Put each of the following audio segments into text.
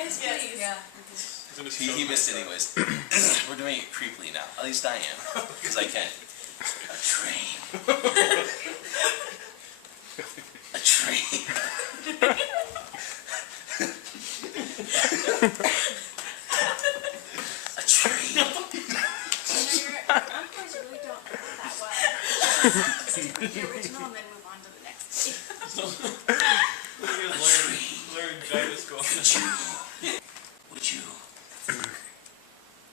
Yes, please. Yeah. He missed it anyways. We're doing it creepily now. At least I am. Because I can. A train. A train. A train. Your uncles really don't work that well. The original and then move on to the next. Would you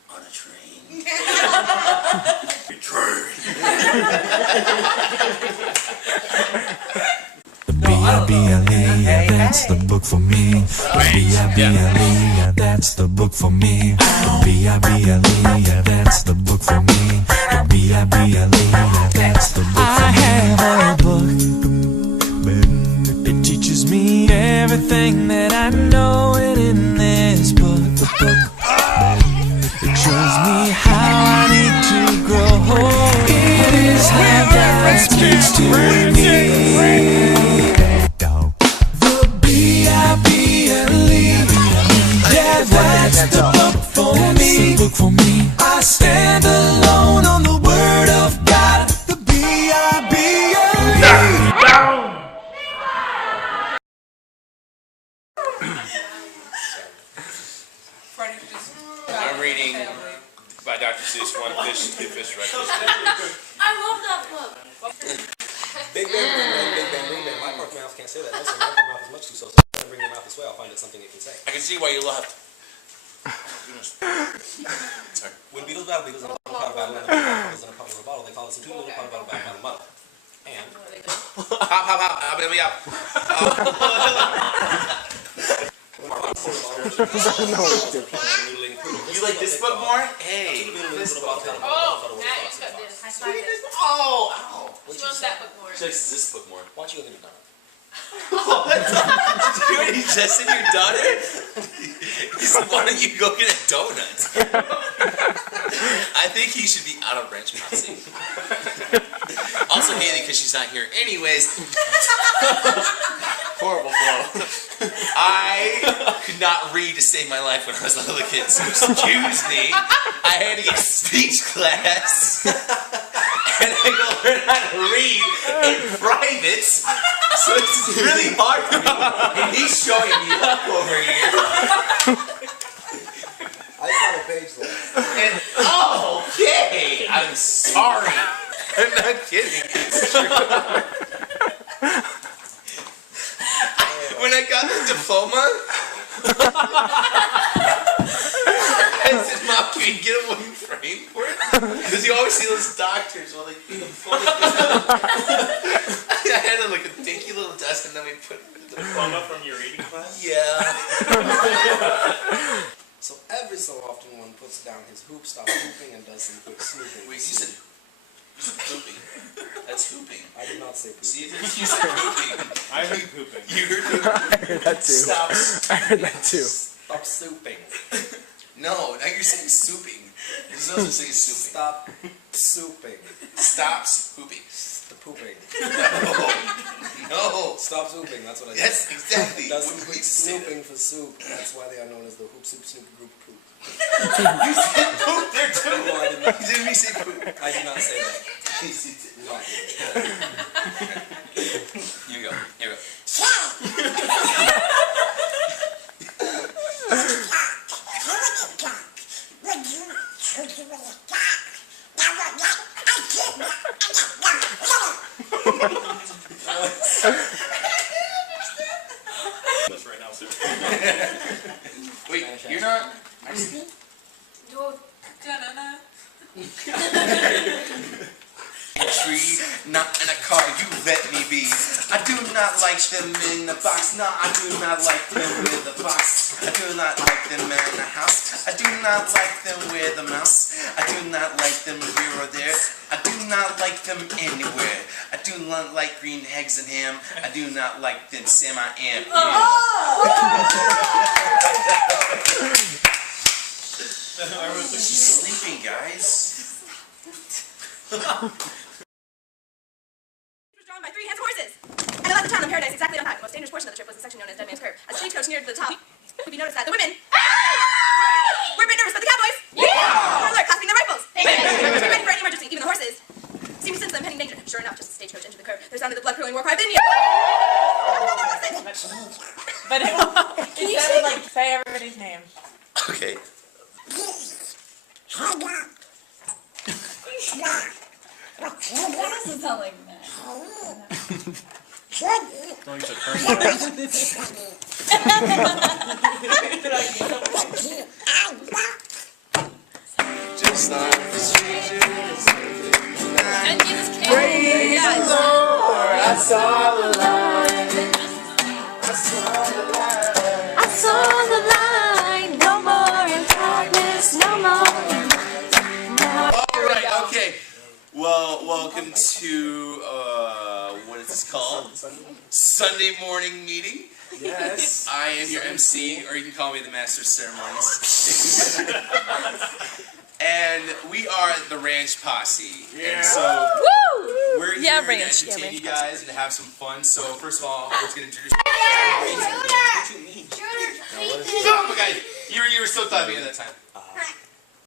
on a train? The B-I-B-L-E, yeah, that's the book for me. The B-I-B-L-E, yeah, that's the book for me. The B-I-B-L-E, yeah, that's the book for me. The B-I-B-L-E, yeah, that's the book for me. I have a book. It teaches me everything that I know, and in this book, it shows me how I need to grow. It is how God speaks to me. The B-I-B-L-E, yeah, that's the book for me. I stand alone on the Word of God. The B-I-B-L-E. I'm reading by Dr. Seuss, One Fish, Two Fish Breakfast. I love that book. Big bang, bing bang, big bang, bing bang. My pork mouth can't say that. No, so my pork mouth is much too so. So if I bring your mouth this way, I'll find it something it can say. I can see why you left. Sorry. When Beatles battle Beatles in a pot of battle and the Beatles in a pot of a bottle, they call it two little pot of battle back on the muddle. And Hop, hop, hop, hop, baby, hop. You like this book more? Hey. This book. Oh, now you got this. I started this. Oh, ow. She loves that book more. She likes this book more. why don't you look at your donut? Dude, he just said your daughter? He said, why don't you go get a donut? I think he should be out of branch Posse. Also Haley, because she's not here. Anyways. Horrible flow. I could not read to save my life when I was a little kid, so excuse me. I had to get speech class. And I go learn how to read in private. So it's really hard for me. And he's showing me up over here. I just got a page left. And, oh, okay. I'm sorry. I'm not kidding. It's true. When I got the diploma, I said, Mom, can you get a wooden frame for it? Because you always see those doctors while they do the diploma. I had a dinky little desk, and then we put the diploma from your reading class? Yeah. So every so often one puts down his hoop, stops hooping, and does some quick snooping. Wait, you said hooping. That's hooping. I did not say pooping. See, you said hooping. I heard pooping. You heard hooping. I heard that too. Stop. I heard that too. Stop souping. No, now you're saying souping. There's no such thing as souping. Stop souping. Stop pooping. The pooping. No. Stop souping, that's what I said. Yes, exactly. Doesn't What quit you say snooping for soup. That's why they are known as the Hoop Soup Snoop Group Poop. You said poop there too. No, I did not. You didn't say poop. I did not say that. Yes, you did. No. Here you go. Here you go. That's right now, sir. Wait, you're not. No. Da-na-na. A tree, not in a car, you let me be. I do not like them in the box, no, I do not like them with the box. I do not like them in the house, I do not like them with the mouse. I do not like them here or there, I do not like them anywhere. I do not like green eggs and ham, I do not like them Sam I am. She's sleeping, guys. Drawn by 3 handsome horses. And they left the town in paradise exactly on time. The most dangerous portion of the trip was the section known as Dead Man's Curve. As the stagecoach neared the top, Have you noticed that the women were a bit nervous, but the cowboys were alert, clasping their rifles. Be ready for any emergency. Even the horses seemed to sense the impending danger. Sure enough, just as the stagecoach entered the curve, there sounded the blood-curdling war cry of India. But it sounded like, say everybody's name. Okay. That doesn't sound like that. Don't use a curse Just like the strangers. And Jesus came. Praise the Lord, I saw the light. I saw the light, no more in darkness, no more. All right, okay. Well, welcome to what is this called? Sunday morning meeting. Yes. I am your MC, or you can call me the Master of Ceremonies. And we are the Ranch Posse. And so we're here to entertain you guys and to have some fun. So first of all, we're just gonna introduce. Oh my God, you were so thought of me at that time.